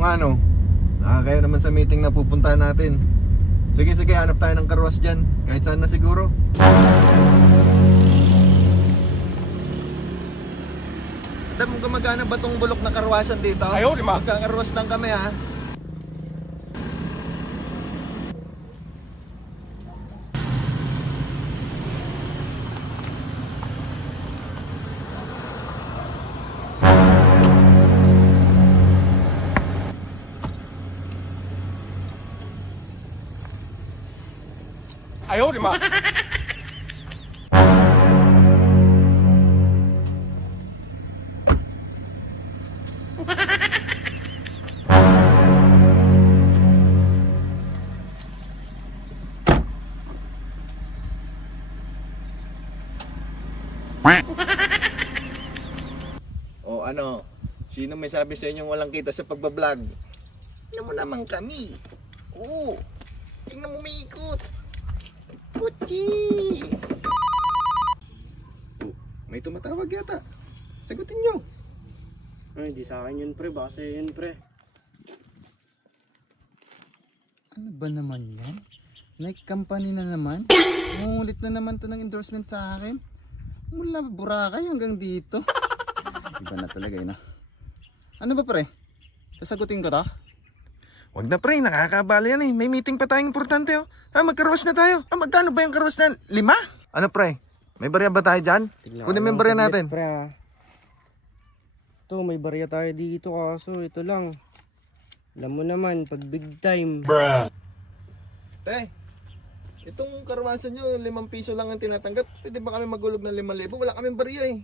nga no. Nakakaya naman sa meeting na pupuntahan natin. Sige, hanap tayo ng karwas dyan. Kahit saan na siguro. Alam mo gumagana ba tong bulok na karwasan dito? Ayaw, di ba? Magkakarwas lang kami ha. Ayaw, di ba? O ano, sino may sabi sa inyong walang kita sa pagbablog? Tingnan mo naman kami. Oo, tingnan mo umiikot. Kuchi! Oh, may tumatawag yata. Sagutin nyo. Ay, di sa akin yun pre, baka sa'yo yun pre. Ano ba naman yan? Nike company na naman? Mungulit na naman to ng endorsement sa akin. Mula Boracay hanggang dito. Iba na talaga yun ah. Ano ba pre? Sasagutin ko to? Wag na pre, nakakabala yan eh. May meeting pa tayong importante oh. Magkarwas na tayo. Magkano ba yung karwas na? 5? Ano pre? May barya ba tayo dyan? Kunin mo yung barya natin. Pre ha. Ito, may barya tayo dito kaso ito lang. Alam mo naman, pag big time. Te, itong karwasan nyo, 5 piso lang ang tinatanggap. Pwede ba kami magulog ng 5,000? Wala kaming barya eh.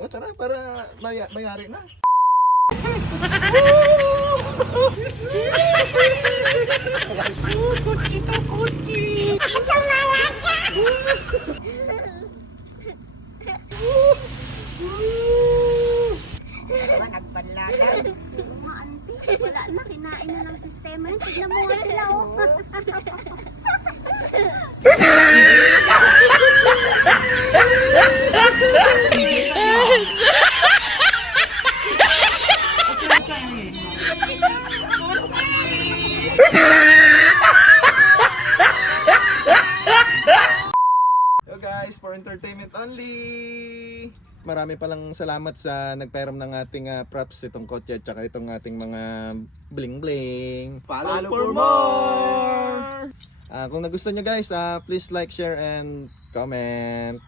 O tara, para mayari na. Kutsi to, kutsi! Nagbanlagan. Mga auntie, wala na, kinain na ng sistema yun. Tignan mo nga sila, oh. Yo guys, for entertainment only. Marami palang salamat sa nagpairam ng ating props itong kotse at saka itong ating mga bling bling. Follow for more! Kung nagustuhan nyo guys, please like, share and comment.